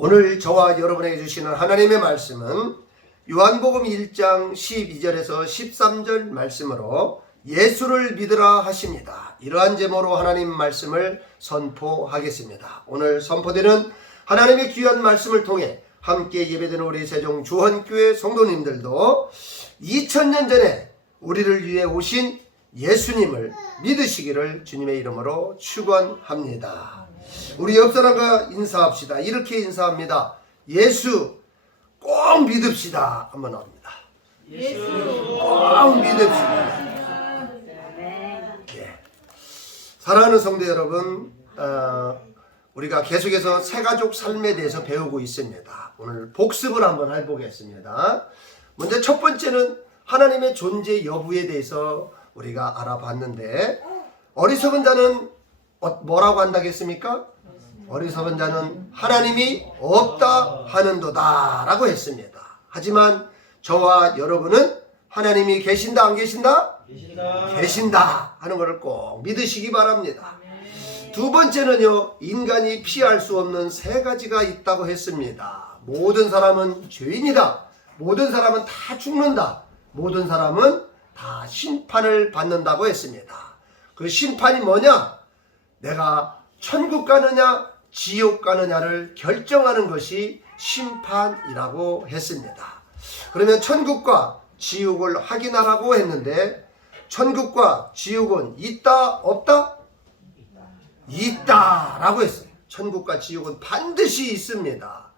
오늘 저와 여러분에게 주시는 하나님의 말씀은 요한복음 1장 12절에서 13절 말씀으로 예수를 믿으라 하십니다. 이러한 제목으로 하나님 말씀을 선포하겠습니다. 오늘 선포되는 하나님의 귀한 말씀을 통해 함께 예배드리는 우리 세종 주헌교회 성도님들도 2000년 전에 우리를 위해 오신 예수님을 믿으시기를 주님의 이름으로 축원합니다. 우리 옆 사람과 인사합시다. 이렇게 인사합니다. 예수 꼭 믿읍시다. 한번 합니다. 예수 꼭 믿읍시다. 네. 사랑하는 성도 여러분, 우리가 계속해서 새가족 삶에 대해서 배우고 있습니다. 오늘 복습을 한번 해보겠습니다. 먼저 첫 번째는 하나님의 존재 여부에 대해서 우리가 알아봤는데, 어리석은 자는 뭐라고 한다겠습니까? 어리석은 자는 하나님이 없다 하는도다 라고 했습니다. 하지만 저와 여러분은 하나님이 계신다 안 계신다? 계신다 하는 것을 꼭 믿으시기 바랍니다. 두 번째는요, 인간이 피할 수 없는 세 가지가 있다고 했습니다. 모든 사람은 죄인이다. 모든 사람은 다 죽는다. 모든 사람은 다 심판을 받는다고 했습니다. 그 심판이 뭐냐? 내가 천국 가느냐 지옥 가느냐를 결정하는 것이 심판이라고 했습니다. 그러면 천국과 지옥을 확인하라고 했는데, 천국과 지옥은 있다 없다? 있다 라고 했어요. 천국과 지옥은 반드시 있습니다.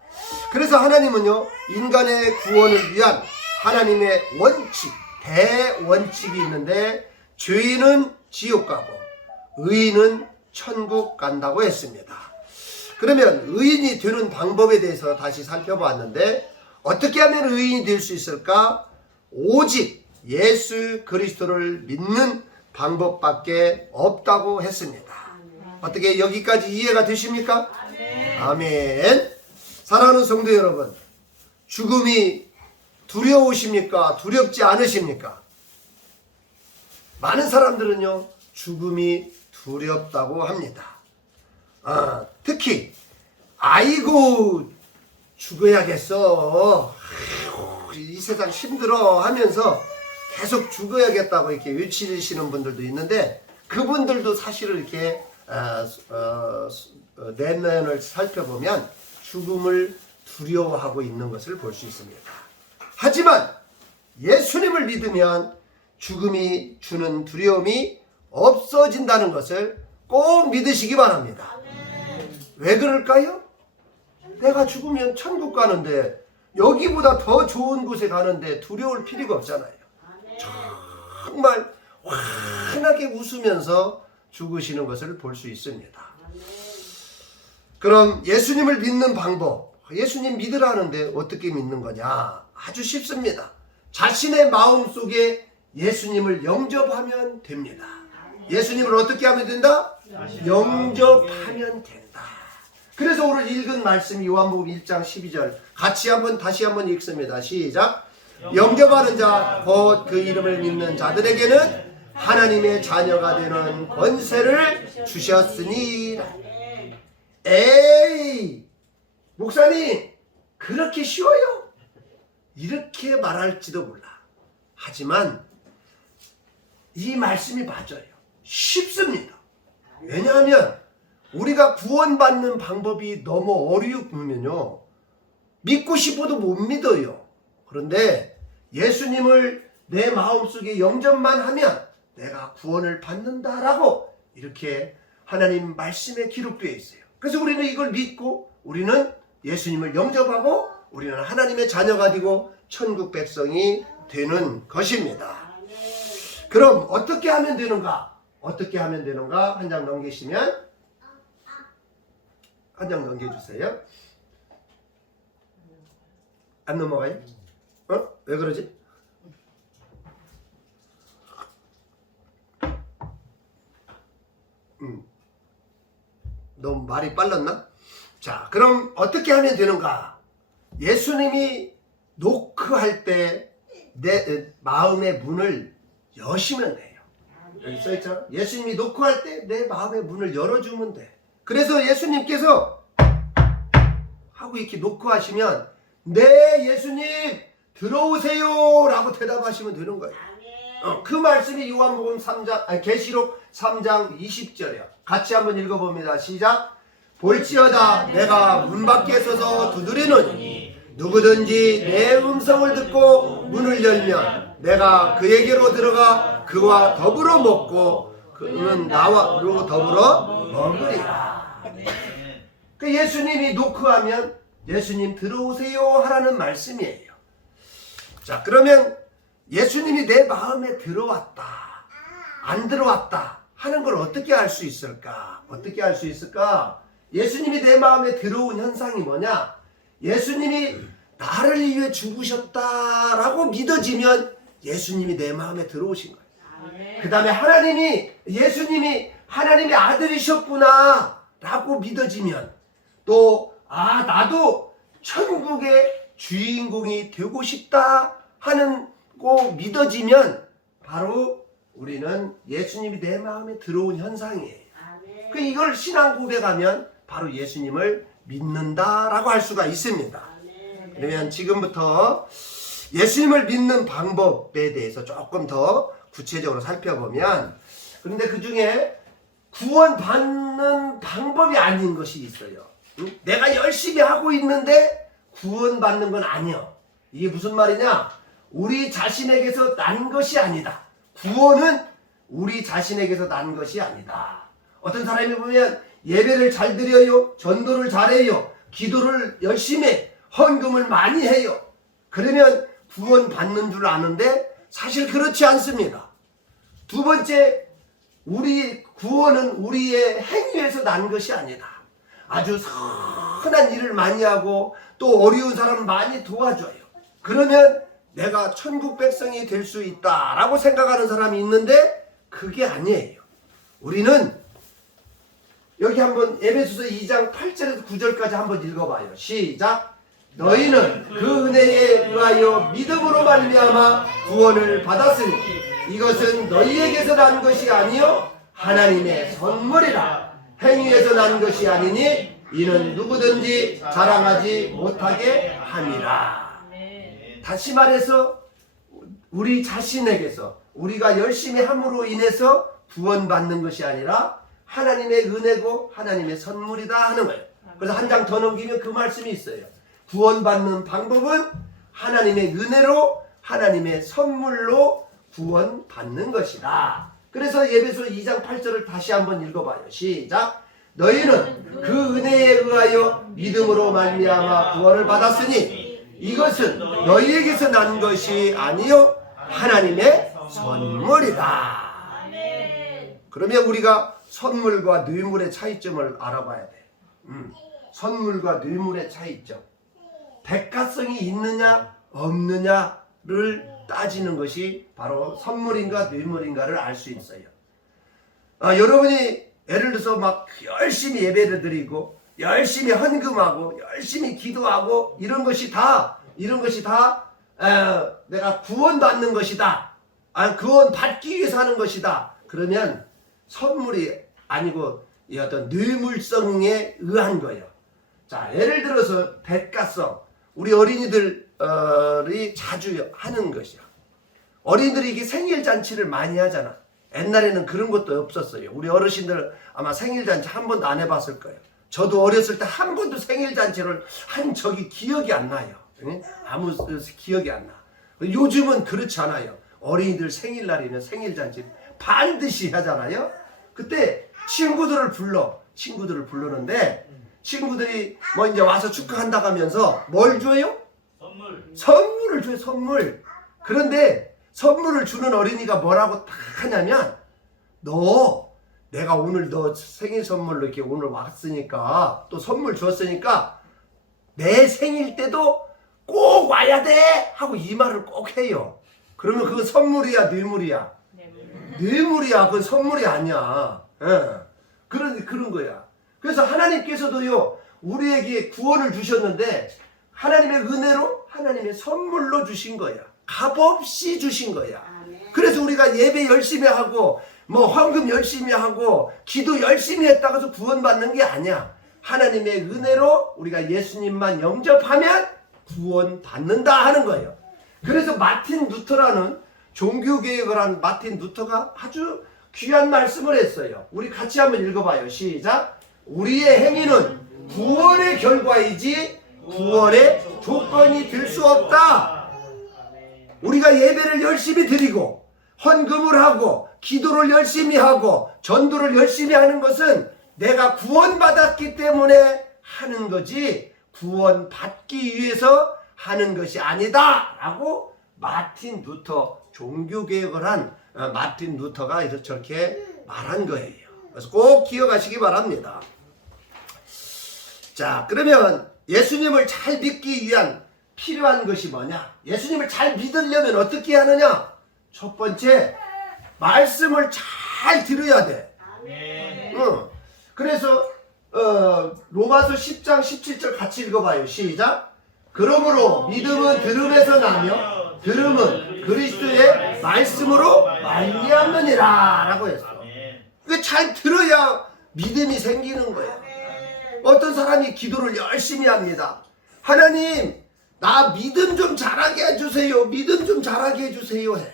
그래서 하나님은요, 인간의 구원을 위한 하나님의 원칙, 대원칙이 있는데, 죄인은 지옥 가고 의인은 천국 간다고 했습니다. 그러면 의인이 되는 방법에 대해서 다시 살펴봤는데, 어떻게 하면 의인이 될 수 있을까? 오직 예수 그리스도를 믿는 방법밖에 없다고 했습니다. 어떻게 여기까지 이해가 되십니까? 아멘. 사랑하는 성도 여러분, 죽음이 두려우십니까? 두렵지 않으십니까? 많은 사람들은요, 죽음이 두렵다고 합니다. 특히 아이고 죽어야겠어, 아이고, 이 세상 힘들어 하면서 계속 죽어야겠다고 이렇게 외치시는 분들도 있는데, 그분들도 사실은 이렇게 내면을 살펴보면 죽음을 두려워하고 있는 것을 볼 수 있습니다. 하지만 예수님을 믿으면 죽음이 주는 두려움이 없어진다는 것을 꼭 믿으시기 바랍니다. 왜 그럴까요? 내가 죽으면 천국 가는데, 여기보다 더 좋은 곳에 가는데 두려울 필요가 없잖아요. 정말 환하게 웃으면서 죽으시는 것을 볼 수 있습니다. 그럼 예수님을 믿는 방법, 예수님 믿으라는데 어떻게 믿는 거냐? 아주 쉽습니다. 자신의 마음속에 예수님을 영접하면 됩니다. 예수님을 어떻게 하면 된다? 영접하면 된다. 그래서 오늘 읽은 말씀 요한복음 1장 12절 같이 다시 한번 읽습니다. 시작. 영접하는 자 곧 그 이름을 믿는 자들에게는 하나님의 자녀가 되는 권세를 주셨으니. 에이 목사님, 그렇게 쉬워요? 이렇게 말할지도 몰라. 하지만 이 말씀이 맞아요. 쉽습니다. 왜냐하면 우리가 구원받는 방법이 너무 어려우면요, 믿고 싶어도 못 믿어요. 그런데 예수님을 내 마음속에 영접만 하면 내가 구원을 받는다라고 이렇게 하나님 말씀에 기록되어 있어요. 그래서 우리는 이걸 믿고 우리는 예수님을 영접하고 우리는 하나님의 자녀가 되고 천국 백성이 되는 것입니다. 그럼 어떻게 하면 되는가? 어떻게 하면 되는가? 한 장 넘기시면, 한 장 넘겨주세요. 안 넘어가요? 왜 그러지? 너무 말이 빨랐나? 자, 그럼 어떻게 하면 되는가? 예수님이 노크할 때 내 마음의 문을 여시면 돼요. 여기 써있잖아. 예수님이 노크할 때 내 마음의 문을 열어주면 돼. 그래서 예수님께서 하고 이렇게 놓고 하시면 네 예수님 들어오세요 라고 대답하시면 되는 거예요. 그 말씀이 요한복음 3장 아니 계시록 3장 20절이야. 같이 한번 읽어봅니다. 시작. 볼지어다 내가 문 밖에 서서 두드리노니 누구든지 내 음성을 듣고 문을 열면 내가 그에게로 들어가 그와 더불어 먹고 그는 나와 더불어 먹으리라. 그 예수님이 노크하면 예수님 들어오세요 하라는 말씀이에요. 자, 그러면 예수님이 내 마음에 들어왔다 안 들어왔다 하는 걸 어떻게 알 수 있을까? 어떻게 알 수 있을까? 예수님이 내 마음에 들어온 현상이 뭐냐? 예수님이 나를 위해 죽으셨다라고 믿어지면 예수님이 내 마음에 들어오신 거예요. 그 다음에 예수님이 하나님의 아들이셨구나 라고 믿어지면 또 나도 천국의 주인공이 되고 싶다 하는 거 믿어지면 바로 우리는 예수님이 내 마음에 들어온 현상이에요. 이걸 신앙 고백하면 바로 예수님을 믿는다라고 할 수가 있습니다. 그러면 지금부터 예수님을 믿는 방법에 대해서 조금 더 구체적으로 살펴보면, 그런데 그 중에 구원받는 방법이 아닌 것이 있어요. 내가 열심히 하고 있는데 구원받는 건 아니요. 이게 무슨 말이냐? 우리 자신에게서 난 것이 아니다. 구원은 우리 자신에게서 난 것이 아니다. 어떤 사람이 보면 예배를 잘 드려요, 전도를 잘해요, 기도를 열심히 해, 헌금을 많이 해요. 그러면 구원 받는 줄 아는데 사실 그렇지 않습니다. 두 번째, 우리 구원은 우리의 행위에서 난 것이 아니다. 아주 선한 일을 많이 하고 또 어려운 사람 많이 도와줘요. 그러면 내가 천국 백성이 될 수 있다라고 생각하는 사람이 있는데 그게 아니에요. 우리는 여기 한번 에베소서 2장 8절에서 9절까지 한번 읽어봐요. 시작. 너희는 그 은혜에 의하여 믿음으로 말미암아 구원을 받았으니 이것은 너희에게서 난 것이 아니요 하나님의 선물이라. 행위에서 난 것이 아니니 이는 누구든지 자랑하지 못하게 함이라. 다시 말해서 우리 자신에게서 우리가 열심히 함으로 인해서 구원받는 것이 아니라 하나님의 은혜고 하나님의 선물이다 하는 거예요. 그래서 한 장 더 넘기면 그 말씀이 있어요. 구원받는 방법은 하나님의 은혜로 하나님의 선물로 구원받는 것이다. 그래서 에베소 2장 8절을 다시 한번 읽어봐요. 시작. 너희는 그 은혜에 의하여 믿음으로 말미암아 구원을 받았으니 이것은 너희에게서 난 것이 아니요 하나님의 선물이다. 그러면 우리가 선물과 뇌물의 차이점을 알아봐야 돼. 선물과 뇌물의 차이점. 대가성이 있느냐 없느냐를 따지는 것이 바로 선물인가 뇌물인가를 알 수 있어요. 여러분이 예를 들어서 막 열심히 예배를 드리고 열심히 헌금하고 열심히 기도하고 이런 것이 다 내가 구원받는 것이다. 구원 받기 위해서 하는 것이다. 그러면 선물이 아니고 이 어떤 뇌물성에 의한 거예요. 자, 예를 들어서 대가성. 우리 어린이들이 자주 하는 것이야. 어린이들이 이게 생일 잔치를 많이 하잖아. 옛날에는 그런 것도 없었어요. 우리 어르신들 아마 생일 잔치 한 번도 안 해봤을 거예요. 저도 어렸을 때 한 번도 생일 잔치를 한 적이 기억이 안 나요. 아무 기억이 안 나. 요즘은 그렇지 않아요. 어린이들 생일날이면 생일 잔치 반드시 하잖아요. 그때 친구들을 부르는데 친구들이 뭐 이제 와서 축하한다고 하면서 뭘 줘요? 선물을 줘요. 선물. 그런데 선물을 주는 어린이가 뭐라고 딱 하냐면 내가 오늘 너 생일 선물로 이렇게 오늘 왔으니까 또 선물 줬으니까 내 생일 때도 꼭 와야 돼 하고 이 말을 꼭 해요. 그러면 그건 선물이야 뇌물이야? 뇌물이야. 그건 선물이 아니야. 그런 거야. 그래서 하나님께서도요 우리에게 구원을 주셨는데 하나님의 은혜로 하나님의 선물로 주신 거야. 값없이 주신 거야. 그래서 우리가 예배 열심히 하고 뭐 헌금 열심히 하고 기도 열심히 했다고 해서 구원받는 게 아니야. 하나님의 은혜로 우리가 예수님만 영접하면 구원 받는다 하는 거예요. 그래서 마틴 루터라는 종교개혁을 한 마틴 루터가 아주 귀한 말씀을 했어요. 우리 같이 한번 읽어봐요. 시작. 우리의 행위는 구원의 결과이지 구원의 조건이 될 수 없다. 우리가 예배를 열심히 드리고 헌금을 하고 기도를 열심히 하고 전도를 열심히 하는 것은 내가 구원받았기 때문에 하는 거지 구원받기 위해서 하는 것이 아니다 라고 마틴 루터, 종교개혁을 한 마틴 루터가 저렇게 말한 거예요. 그래서 꼭 기억하시기 바랍니다. 자, 그러면 예수님을 잘 믿기 위한 필요한 것이 뭐냐? 예수님을 잘 믿으려면 어떻게 하느냐? 첫 번째, 말씀을 잘 들어야 돼. 그래서 로마서 10장 17절 같이 읽어봐요. 시작. 그러므로 믿음은 들음에서 나며 들음은 그리스도의 말씀으로 말미암느니라 라고 했어. 그 잘 들어야 믿음이 생기는 거예요. 어떤 사람이 기도를 열심히 합니다. 하나님, 나 믿음 좀 잘하게 해주세요. 믿음 좀 잘하게 해주세요 해.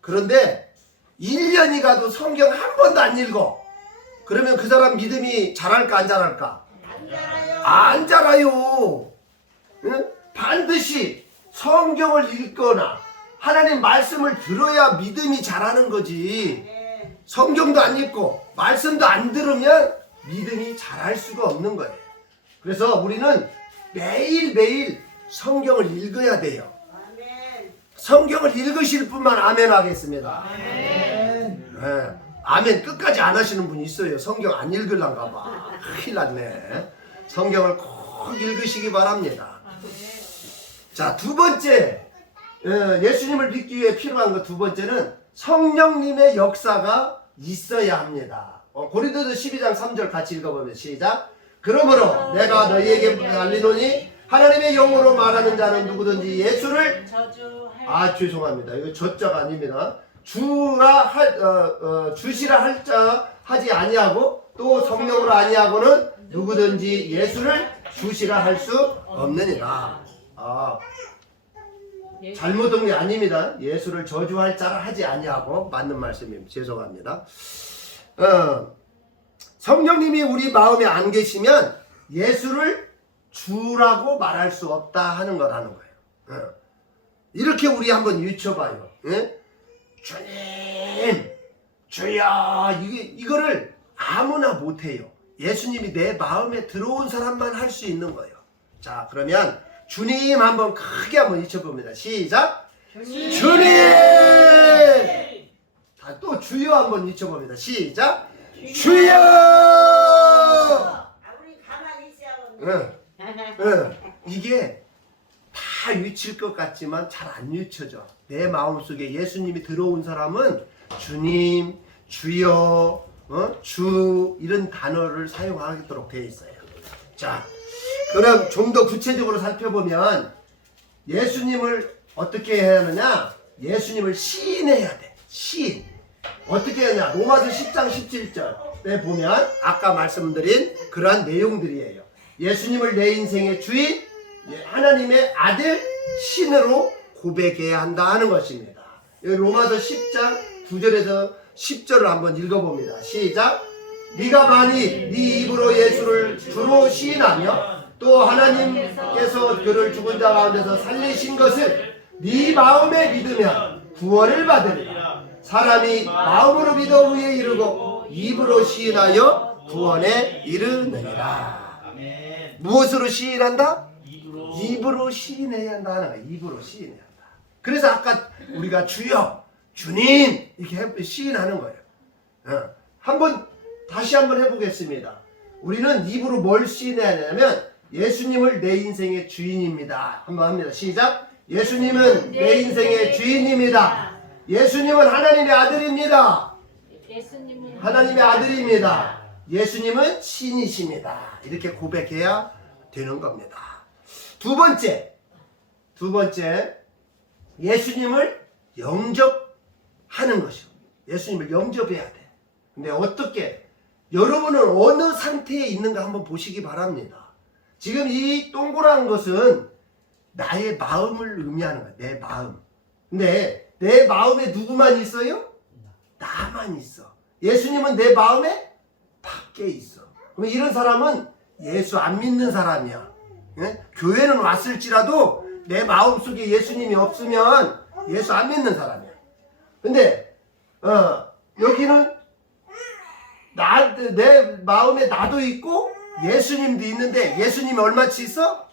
그런데 1년이 가도 성경 한 번도 안 읽어. 그러면 그 사람 믿음이 자랄까 안 자랄까? 안 자라요. 응? 반드시 성경을 읽거나 하나님 말씀을 들어야 믿음이 자라는 거지. 성경도 안 읽고 말씀도 안 들으면 믿음이 자랄 수가 없는 거예요. 그래서 우리는 매일매일 성경을 읽어야 돼요. 성경을 읽으실 분만 아멘 하겠습니다. 네. 아멘 끝까지 안 하시는 분이 있어요. 성경 안 읽으려는가 봐. 큰일 났네. 성경을 꼭 읽으시기 바랍니다. 자, 두 번째, 예수님을 믿기 위해 필요한 것 두 번째는 성령님의 역사가 있어야 합니다. 고린도서 12장 3절 같이 읽어보면 시작. 그러므로 내가 너희에게 알리노니 하나님의 영으로 말하는 자는 누구든지 예수를 죄송합니다. 이거 저자가 아닙니다. 주시라 할 자 하지 아니하고 또 성령으로 아니하고는 누구든지 예수를 주시라 할 수 없느니라. 잘못된 게 아닙니다. 예수를 저주할 자라 하지 아니하고 맞는 말씀입니다. 죄송합니다. 성령님이 우리 마음에 안 계시면 예수를 주라고 말할 수 없다 하는 거라는 거예요. 이렇게 우리 한번 외쳐봐요. 주님, 주여. 이거를 아무나 못해요. 예수님이 내 마음에 들어온 사람만 할 수 있는 거예요. 자, 그러면 주님 한번 크게 한번 외쳐봅니다. 시작. 주님. 또 주여 한번 외쳐봅니다. 시작. 주여. 우리 가만히 있어야 이게 다 외칠 것 같지만 잘 안 외쳐져. 내 마음속에 예수님이 들어온 사람은 주님, 주여, 주 이런 단어를 사용하도록 되어 있어요. 자, 그럼 좀 더 구체적으로 살펴보면 예수님을 어떻게 해야 하느냐? 예수님을 시인해야 돼. 시인. 어떻게 하냐? 로마서 10장 17절에 보면 아까 말씀드린 그러한 내용들이에요. 예수님을 내 인생의 주인, 하나님의 아들, 신으로 고백해야 한다 하는 것입니다. 여기 로마서 10장 9절에서 10절을 한번 읽어봅니다. 시작. 네가 만일 네 입으로 예수를 주로 시인하며 또 하나님께서 그를 죽은 자 가운데서 살리신 것을 네 마음에 믿으면 구원을 받으리라. 사람이 마음으로 믿어 의에 이르고 입으로 시인하여 구원에 이르느니라. 무엇으로 시인한다? 입으로 시인해야 한다. 입으로 시인해야 한다. 그래서 아까 우리가 주여, 주님 이렇게 시인하는 거예요. 다시 한번 해보겠습니다. 우리는 입으로 뭘 시인해야 되냐면 예수님을 내 인생의 주인입니다. 한번 합니다. 시작. 예수님은 내 인생의 주인입니다. 예수님은 하나님의 아들입니다. 하나님의 아들입니다. 예수님은 신이십니다. 이렇게 고백해야 되는 겁니다. 두 번째, 예수님을 영접하는 것이요. 예수님을 영접해야 돼. 근데 어떻게 여러분은 어느 상태에 있는가 한번 보시기 바랍니다. 지금 이 동그란 것은 나의 마음을 의미하는 거야. 내 마음. 근데 내 마음에 누구만 있어요? 나만 있어. 예수님은 내 마음에 밖에 있어. 그럼 이런 사람은 예수 안 믿는 사람이야. 예? 교회는 왔을지라도 내 마음속에 예수님이 없으면 예수 안 믿는 사람이야. 근데 여기는 내 마음에 나도 있고 예수님도 있는데 예수님이 얼마치 있어?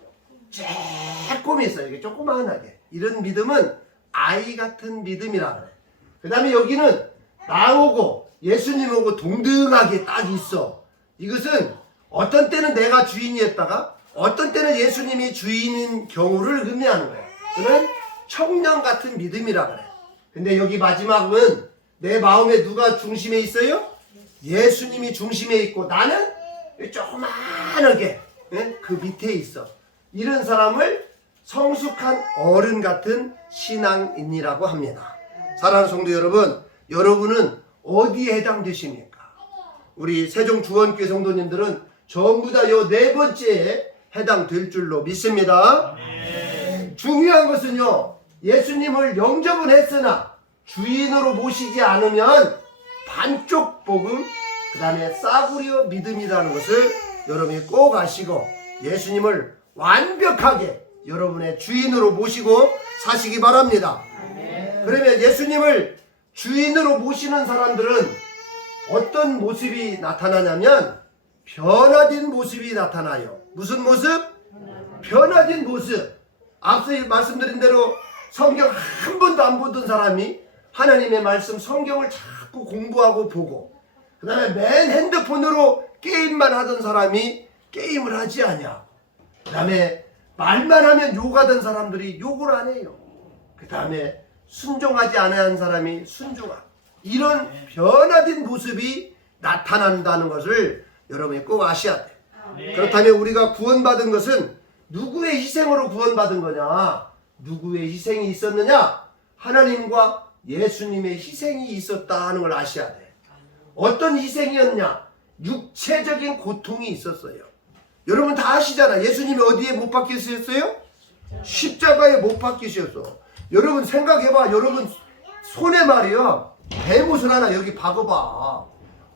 조금 있어. 이게 조그마하게. 이런 믿음은 아이 같은 믿음이라 그래. 그 다음에 여기는 나오고 예수님하고 동등하게 딱 있어. 이것은 어떤 때는 내가 주인이었다가 어떤 때는 예수님이 주인인 경우를 의미하는 거예요. 그는 청년 같은 믿음이라 그래. 근데 여기 마지막은 내 마음에 누가 중심에 있어요? 예수님이 중심에 있고 나는 조그만하게 그 밑에 있어. 이런 사람을 성숙한 어른 같은 신앙인이라고 합니다. 사랑하는 성도 여러분, 여러분은 어디에 해당되십니까? 우리 세종주원교회 성도님들은 전부 다 요 네 번째에 해당될 줄로 믿습니다. 중요한 것은요, 예수님을 영접은 했으나 주인으로 모시지 않으면 반쪽 복음, 그 다음에 싸구려 믿음이라는 것을 여러분이 꼭 아시고 예수님을 완벽하게 여러분의 주인으로 모시고 사시기 바랍니다. 그러면 예수님을 주인으로 모시는 사람들은 어떤 모습이 나타나냐면 변화된 모습이 나타나요. 무슨 모습? 변화된 모습. 앞서 말씀드린 대로 성경 한 번도 안 보던 사람이 하나님의 말씀 성경을 자꾸 공부하고 보고, 그 다음에 맨 핸드폰으로 게임만 하던 사람이 게임을 하지 않냐. 그 다음에 말만 하면 욕하던 사람들이 욕을 안 해요. 그 다음에 순종하지 않은 사람이 순종하고, 이런 변화된 모습이 나타난다는 것을 여러분이 꼭 아셔야 돼요. 그렇다면 우리가 구원받은 것은 누구의 희생으로 구원받은 거냐? 누구의 희생이 있었느냐? 하나님과 예수님의 희생이 있었다 하는 걸 아셔야 돼. 어떤 희생이었냐? 육체적인 고통이 있었어요. 여러분 다 아시잖아. 예수님이 어디에 못 박히셨어요? 십자가에 못 박히셨어. 여러분 생각해봐. 여러분 손에 말이야, 배못을 하나 여기 박아봐.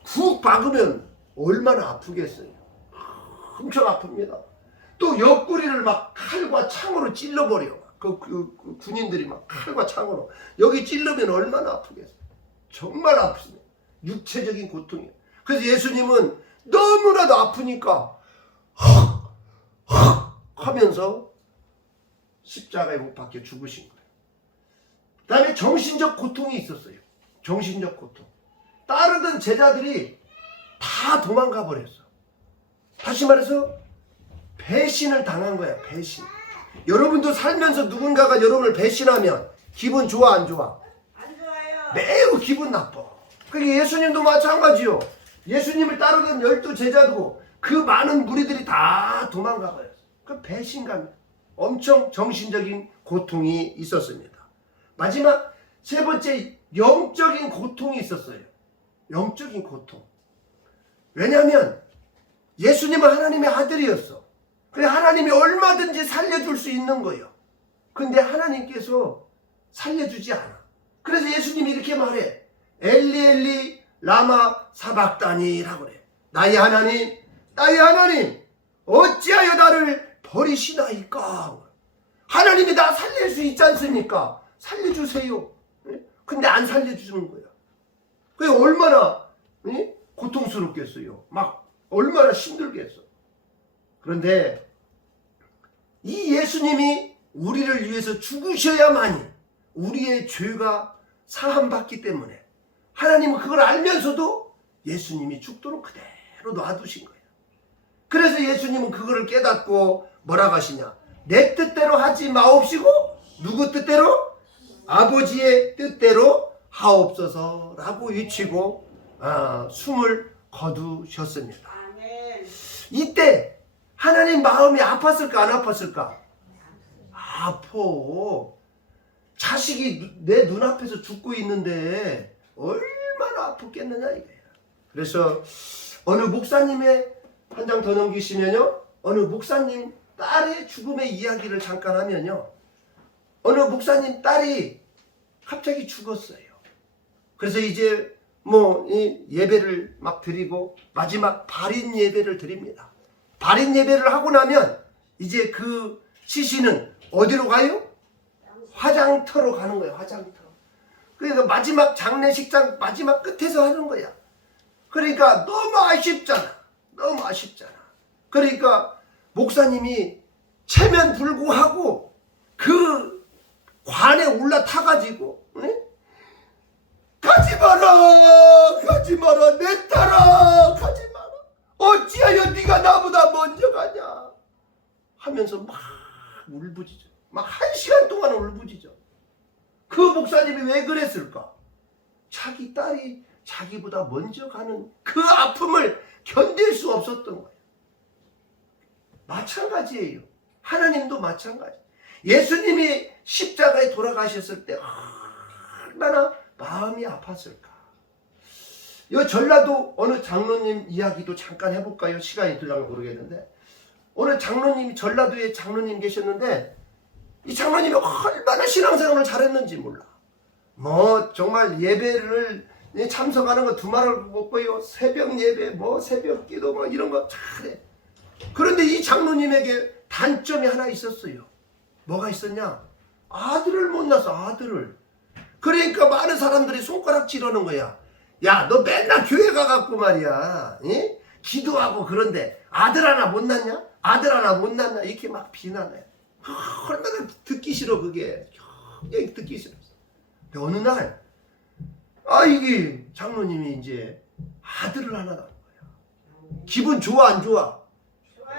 훅 박으면 얼마나 아프겠어요. 엄청 아픕니다. 또 옆구리를 막 칼과 창으로 찔러버려. 그 군인들이 막 칼과 창으로 여기 찔르면 얼마나 아프겠어요. 정말 아프습니다. 육체적인 고통이에요. 그래서 예수님은 너무나도 아프니까 하면서 십자가에 못 박혀 죽으신 거예요. 그 다음에 정신적 고통이 있었어요. 정신적 고통. 따르던 제자들이 다 도망가 버렸어. 다시 말해서 배신을 당한 거야. 배신. 여러분도 살면서 누군가가 여러분을 배신하면 기분 좋아 안 좋아? 안 좋아요. 매우 기분 나빠. 그게 예수님도 마찬가지요. 예수님을 따르던 12제자도 그 많은 무리들이 다 도망가 버렸어. 그 배신감, 엄청 정신적인 고통이 있었습니다. 마지막 세 번째, 영적인 고통이 있었어요. 영적인 고통. 왜냐하면 예수님은 하나님의 아들이었어. 그래 하나님이 얼마든지 살려줄 수 있는 거예요. 근데 하나님께서 살려주지 않아. 그래서 예수님이 이렇게 말해. 엘리 엘리 라마 사박다니라고 그래. 나의 하나님, 나의 하나님, 어찌하여 나를 버리시나이까. 하나님이 나 살릴 수 있지 않습니까? 살려주세요. 근데 안 살려주는 거야. 그게 얼마나 고통스럽겠어요. 막 얼마나 힘들겠어. 그런데 이 예수님이 우리를 위해서 죽으셔야만이 우리의 죄가 사함받기 때문에 하나님은 그걸 알면서도 예수님이 죽도록 그대로 놔두신 거예요. 그래서 예수님은 그거를 깨닫고 뭐라고 하시냐? 내 뜻대로 하지 마옵시고 누구 뜻대로? 아버지의 뜻대로 하옵소서라고 외치고 숨을 거두셨습니다. 아멘. 이때 하나님 마음이 아팠을까 안 아팠을까? 아파. 자식이 내 눈앞에서 죽고 있는데 얼마나 아팠겠느냐 이거야. 그래서 어느 목사님의 한 장 더 넘기시면요. 어느 목사님 딸의 죽음의 이야기를 잠깐 하면요. 어느 목사님 딸이 갑자기 죽었어요. 그래서 이제 이 예배를 막 드리고 마지막 발인 예배를 드립니다. 발인 예배를 하고 나면 이제 그 시신은 어디로 가요? 화장터로 가는 거예요. 화장터. 그러니까 마지막 장례식장 마지막 끝에서 하는 거야. 그러니까 너무 아쉽잖아. 너무 아쉽잖아. 그러니까 목사님이 체면 불구하고 그 관에 올라타가지고 가지 마라, 가지 마라, 내 딸아, 가지 마라. 어찌하여 네가 나보다 먼저 가냐 하면서 막 울부짖어. 막 1시간 동안 울부짖어. 그 목사님이 왜 그랬을까? 자기 딸이 자기보다 먼저 가는 그 아픔을 견딜 수 없었던 거예요. 마찬가지예요. 하나님도 마찬가지. 예수님이 십자가에 돌아가셨을 때 얼마나 마음이 아팠을까. 이 전라도 어느 장로님 이야기도 잠깐 해볼까요? 시간이 들려면 모르겠는데 어느 장로님이 전라도에 장로님 계셨는데 이 장로님이 얼마나 신앙생활을 잘했는지 몰라. 정말 예배를 참석하는 거 두말을 먹고요. 새벽 예배, 새벽 기도 이런 거 잘해. 그런데 이 장로님에게 단점이 하나 있었어요. 뭐가 있었냐? 아들을 못 낳았어. 아들을. 그러니까 많은 사람들이 손가락질하는 거야. 야, 너 맨날 교회 가갖고 말이야. 기도하고 그런데 아들 하나 못 낳냐? 아들 하나 못 낳냐? 이렇게 막 비난해. 얼마나 듣기 싫어 그게. 굉장히 듣기 싫었어. 근데 어느 날 이게 장로님이 이제 아들을 하나 낳은 거야. 기분 좋아 안 좋아?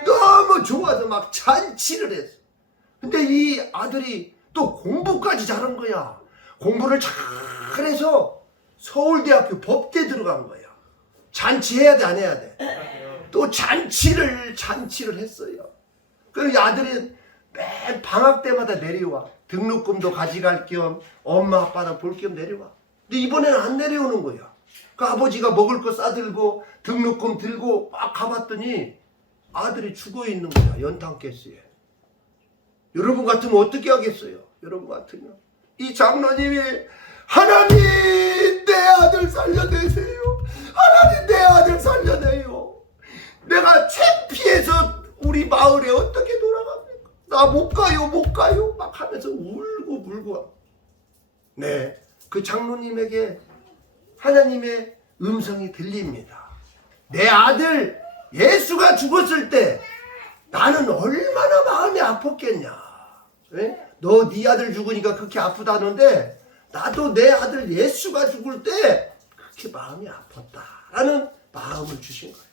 너무 좋아서 막 잔치를 했어. 근데 이 아들이 또 공부까지 잘한 거야. 공부를 잘해서 서울대학교 법대 들어간 거야. 잔치해야 돼 안 해야 돼? 또 잔치를 했어요. 그 아들이 매 방학 때마다 내려와. 등록금도 가져갈 겸 엄마 아빠나 볼 겸 내려와. 근데 이번에는 안 내려오는 거야. 그 아버지가 먹을 거 싸들고 등록금 들고 막 가봤더니 아들이 죽어 있는 거야. 연탄가스에. 여러분 같으면 어떻게 하겠어요? 여러분 같으면 이 장로님이 하나님 내 아들 살려내세요. 하나님 내 아들 살려내요. 내가 창피해서 우리 마을에 어떻게 돌아갑니까? 나 못 가요 막 하면서 울고 불고. 네, 그 장로님에게 하나님의 음성이 들립니다. 내 아들 예수가 죽었을 때 나는 얼마나 마음이 아팠겠냐. 너 네 아들 죽으니까 그렇게 아프다는데 나도 내 아들 예수가 죽을 때 그렇게 마음이 아팠다라는 마음을 주신 거야.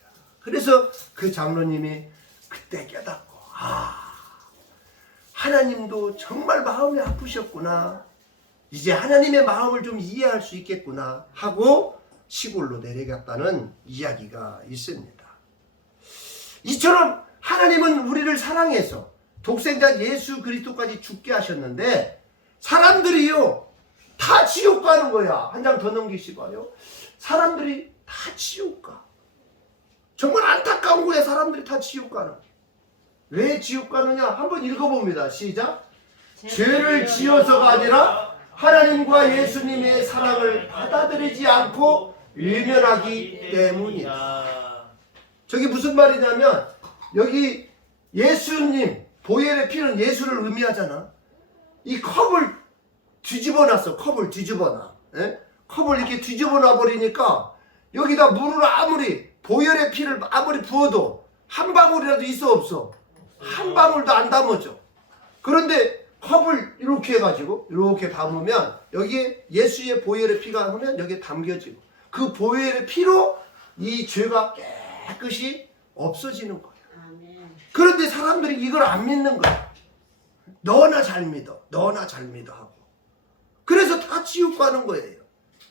그래서 그 장로님이 그때 깨닫고 하나님도 정말 마음이 아프셨구나. 이제 하나님의 마음을 좀 이해할 수 있겠구나 하고 시골로 내려갔다는 이야기가 있습니다. 이처럼 하나님은 우리를 사랑해서 독생자 예수 그리스도까지 죽게 하셨는데 사람들이요 다 지옥 가는 거야. 한 장 더 넘기시고요. 사람들이 다 지옥 가. 정말 안타까운 거야. 사람들이 다 지옥 가는. 왜 지옥 가느냐? 한번 읽어봅니다. 시작. 죄를 지어서가 아니라 하나님과 예수님의 사랑을 받아들이지 않고 외면하기 때문이다. 저기 무슨 말이냐면 여기 예수님 보혈의 피는 예수를 의미하잖아. 이 컵을 뒤집어 놨어. 컵을 뒤집어 놔. 컵을 이렇게 뒤집어 놔 버리니까 여기다 물을 아무리 보혈의 피를 아무리 부어도 한 방울이라도 있어 없어? 한 방울도 안 담아져. 그런데 컵을 이렇게 해가지고 이렇게 담으면 여기에 예수의 보혈의 피가 하면 여기에 담겨지고 그 보혈의 피로 이 죄가 깨끗이 없어지는 거야. 그런데 사람들이 이걸 안 믿는 거야. 너나 잘 믿어. 너나 잘 믿어 하고. 그래서 다 지옥 가는 거예요.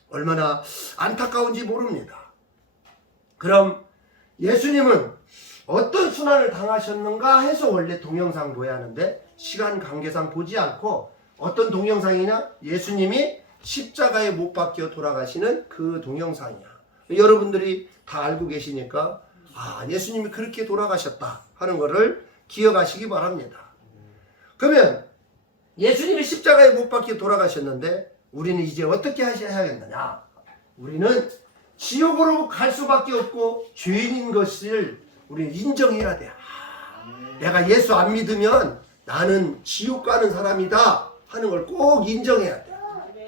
얼마나 안타까운지 모릅니다. 그럼 예수님은 어떤 순환을 당하셨는가 해서 원래 동영상 보야 하는데 시간 관계상 보지 않고 어떤 동영상이냐? 예수님이 십자가에 못 박혀 돌아가시는 그 동영상이야. 여러분들이 다 알고 계시니까 예수님이 그렇게 돌아가셨다 하는 것을 기억하시기 바랍니다. 그러면 예수님이 십자가에 못 박혀 돌아가셨는데 우리는 이제 어떻게 해야겠느냐? 우리는 지옥으로 갈 수밖에 없고 죄인인 것을 우리는 인정해야 돼. 내가 예수 안 믿으면 나는 지옥 가는 사람이다 하는 걸 꼭 인정해야 돼.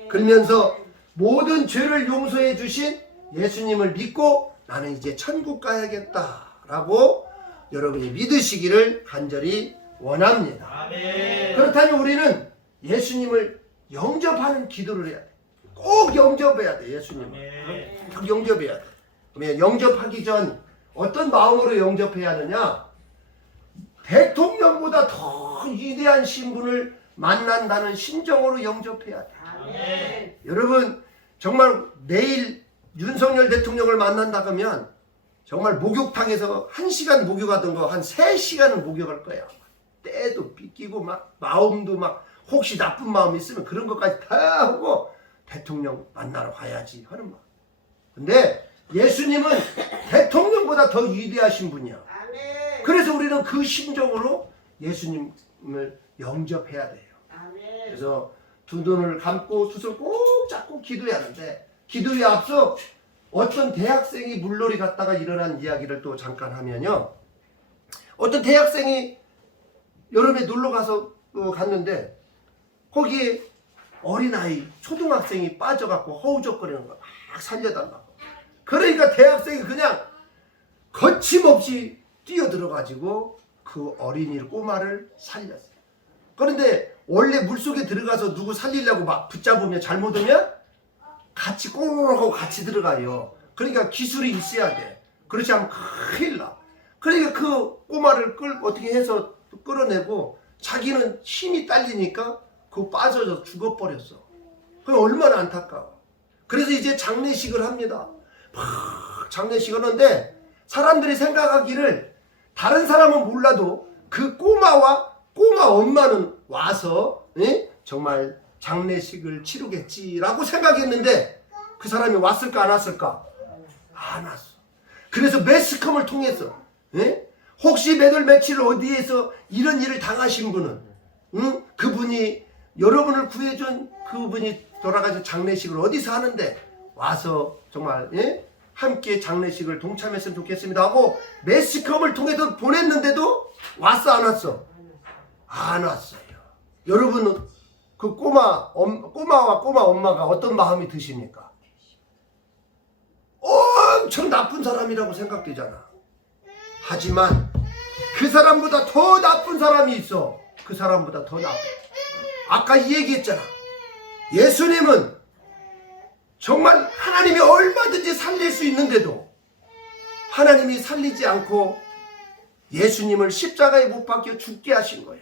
그러면서 모든 죄를 용서해 주신 예수님을 믿고 나는 이제 천국 가야겠다라고 여러분이 믿으시기를 간절히 원합니다. 아멘. 그렇다면 우리는 예수님을 영접하는 기도를 해야 돼. 꼭 영접해야 돼. 예수님을 꼭 영접해야 돼. 그러면 영접하기 전 어떤 마음으로 영접해야 하느냐? 대통령보다 더 위대한 신분을 만난다는 심정으로 영접해야 돼. 아멘. 여러분 정말 내일 윤석열 대통령을 만난다 그러면 정말 목욕탕에서 1시간 목욕하던 거 한 3시간은 목욕할 거야. 때도 삐끼고 막 마음도 막 혹시 나쁜 마음이 있으면 그런 것까지 다 하고 대통령 만나러 가야지 하는 마음. 근데 예수님은 대통령보다 더 위대하신 분이야. 아멘. 그래서 우리는 그 심정으로 예수님을 영접해야 돼요. 아멘. 그래서 두 눈을 감고 두 손을 꼭 잡고 기도해야 하는데 기도에 앞서 어떤 대학생이 물놀이 갔다가 일어난 이야기를 또 잠깐 하면요. 어떤 대학생이 여름에 놀러 가서 갔는데 거기에 어린아이 초등학생이 빠져갖고 허우적거리는 거 막 살려달라고. 그러니까 대학생이 그냥 거침없이 뛰어들어가지고 그 어린이 꼬마를 살렸어요. 그런데 원래 물속에 들어가서 누구 살리려고 막 붙잡으면 잘못 오면 같이 꼬르륵하고 같이 들어가요. 그러니까 기술이 있어야 돼. 그렇지 않으면 큰일 나. 그러니까 그 꼬마를 어떻게 해서 끌어내고 자기는 힘이 딸리니까 그거 빠져서 죽어버렸어. 그게 얼마나 안타까워. 그래서 이제 장례식을 합니다. 막 장례식을 하는데 사람들이 생각하기를 다른 사람은 몰라도 그 꼬마와 꼬마 엄마는 와서 정말 장례식을 치르겠지라고 생각했는데 그 사람이 왔을까 안 왔을까? 안 왔어. 그래서 매스컴을 통해서 혹시 몇 월 며칠 어디에서 이런 일을 당하신 분은 그분이 여러분을 구해준 그분이 돌아가신 장례식을 어디서 하는데 와서 정말 함께 장례식을 동참했으면 좋겠습니다 하고 매스컴을 통해서 보냈는데도 왔어 안 왔어? 안 왔어요. 여러분은 그 꼬마와 꼬마 엄마가 어떤 마음이 드십니까? 엄청 나쁜 사람이라고 생각되잖아. 하지만 그 사람보다 더 나쁜 사람이 있어. 그 사람보다 더 나쁜. 아까 이 얘기했잖아. 예수님은 정말 하나님이 얼마든지 살릴 수 있는데도 하나님이 살리지 않고 예수님을 십자가에 못 박혀 죽게 하신 거야.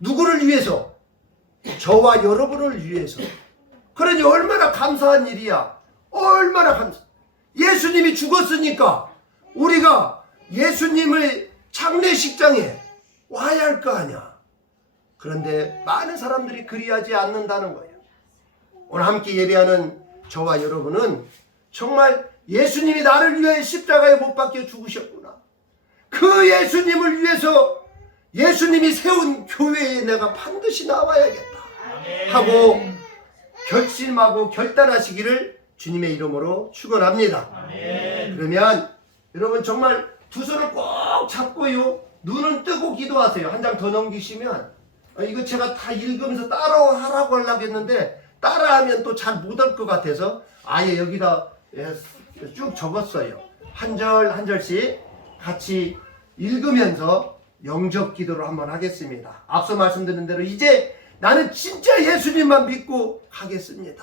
누구를 위해서? 저와 여러분을 위해서. 그러니 얼마나 감사한 일이야. 얼마나 감사. 예수님이 죽었으니까 우리가 예수님의 장례식장에 와야 할 거 아니야. 그런데 많은 사람들이 그리하지 않는다는 거예요. 오늘 함께 예배하는 저와 여러분은 정말 예수님이 나를 위해 십자가에 못 박혀 죽으셨구나. 그 예수님을 위해서 예수님이 세운 교회에 내가 반드시 나와야겠다 하고 결심하고 결단하시기를 주님의 이름으로 축원합니다. 그러면 여러분 정말 두 손을 꼭 잡고요. 눈은 뜨고 기도하세요. 한 장 더 넘기시면 이거 제가 다 읽으면서 따라하라고 하려고 했는데 따라하면 또 잘 못 할 것 같아서 아예 여기다 쭉 적었어요. 한 절 한 절씩 같이 읽으면서 영접 기도를 한번 하겠습니다. 앞서 말씀드린 대로 이제 나는 진짜 예수님만 믿고 가겠습니다.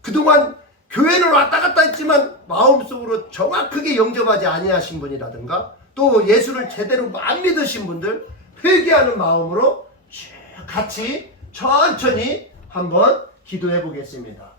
그동안 교회는 왔다 갔다 했지만 마음속으로 정확하게 영접하지 아니하신 분이라든가 또 예수를 제대로 안 믿으신 분들 회개하는 마음으로 같이 천천히 한번 기도해 보겠습니다.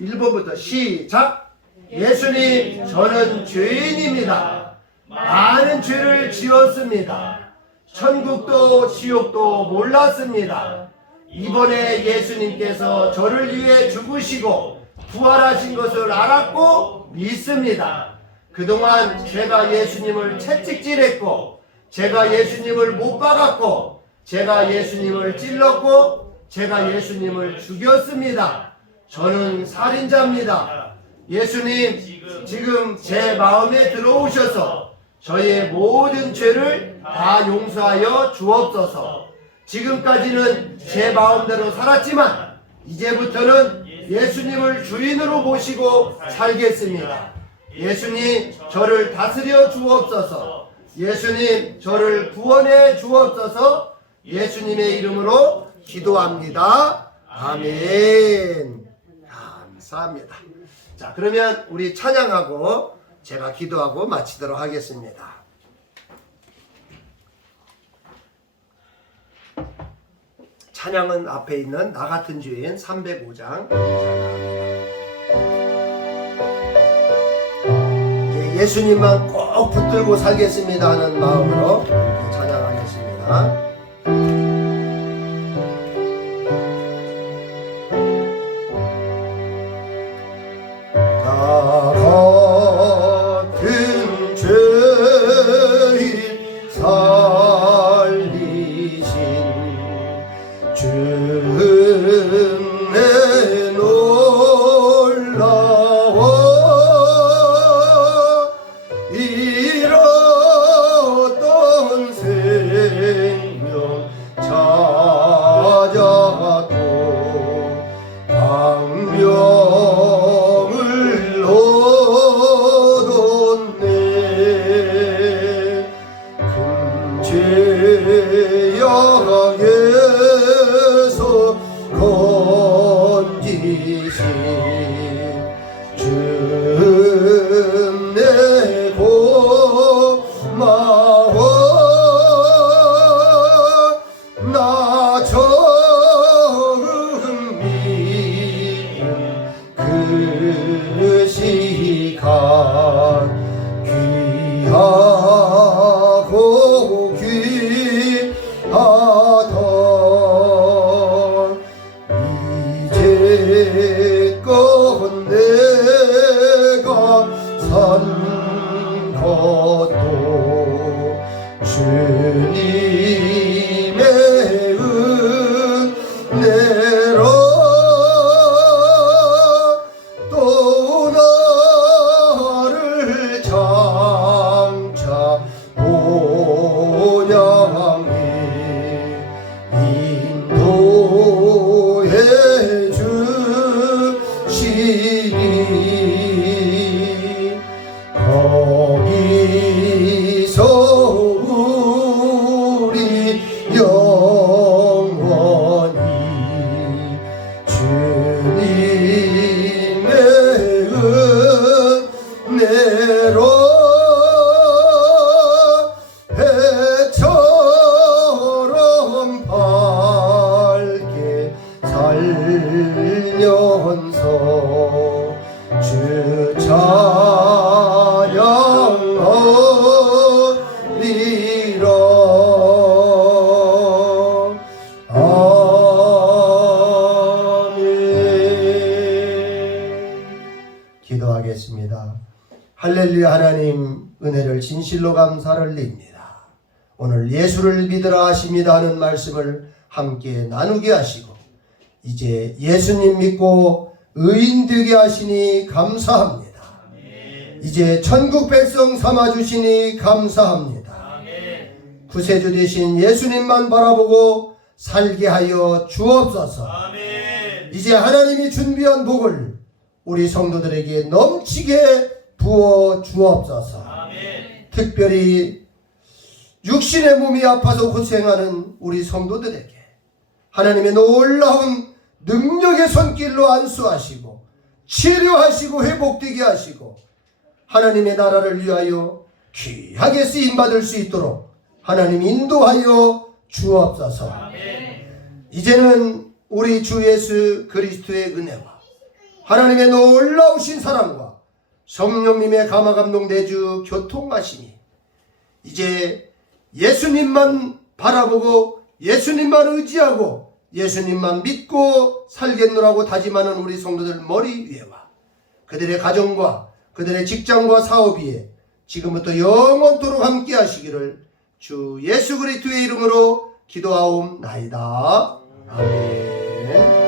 1번부터 시작. 예수님, 저는 죄인입니다. 많은 죄를 지었습니다. 천국도 지옥도 몰랐습니다. 이번에 예수님께서 저를 위해 죽으시고 부활하신 것을 알았고 믿습니다. 그동안 제가 예수님을 채찍질했고, 제가 예수님을 못 박았고, 제가 예수님을 찔렀고, 제가 예수님을 죽였습니다. 저는 살인자입니다. 예수님, 지금 제 마음에 들어오셔서 저의 모든 죄를 다 용서하여 주옵소서. 지금까지는 제 마음대로 살았지만 이제부터는 예수님을 주인으로 모시고 살겠습니다. 예수님, 저를 다스려 주옵소서. 예수님, 저를 구원해 주옵소서. 예수님의 이름으로 기도합니다. 아멘. 감사합니다. 자, 그러면 우리 찬양하고 제가 기도하고 마치도록 하겠습니다. 찬양은 앞에 있는 나 같은 주인 305장. 예수님만 꼭 붙들고 살겠습니다 하는 마음으로 찬양하겠습니다. 죄악에서 건지신 주 내 고마워. 나 처음 믿은 그 시간 귀하고 귀하던 이제껏 내가 산 것도 주님의 은혜로 또 나를 장차 본향에 인도해 주시니 거기서 우리 영원히 주님의 은혜로 해처럼 밝게 살면서 주 찬양하리라. 아멘. 기도하겠습니다. 할렐루야. 하나님, 은혜를 진실로 감사를 드립니다. 오늘 예수를 믿으라 하십니다 하는 말씀을 함께 나누게 하시고 이제 예수님 믿고 의인 되게 하시니 감사합니다. 이제 천국 백성 삼아주시니 감사합니다. 구세주 되신 예수님만 바라보고 살게 하여 주옵소서. 이제 하나님이 준비한 복을 우리 성도들에게 넘치게 부어 주옵소서. 특별히 육신의 몸이 아파서 고생하는 우리 성도들에게 하나님의 놀라운 능력의 손길로 안수하시고 치료하시고 회복되게 하시고 하나님의 나라를 위하여 귀하게 쓰임받을 수 있도록 하나님 인도하여 주옵소서. 이제는 우리 주 예수 그리스도의 은혜와 하나님의 놀라우신 사랑과 성령님의 감화감동 내주 교통하심이 이제 예수님만 바라보고 예수님만 의지하고 예수님만 믿고 살겠노라고 다짐하는 우리 성도들 머리 위에와 그들의 가정과 그들의 직장과 사업 위에 지금부터 영원토록 함께 하시기를 주 예수 그리스도의 이름으로 기도하옵나이다. 아멘.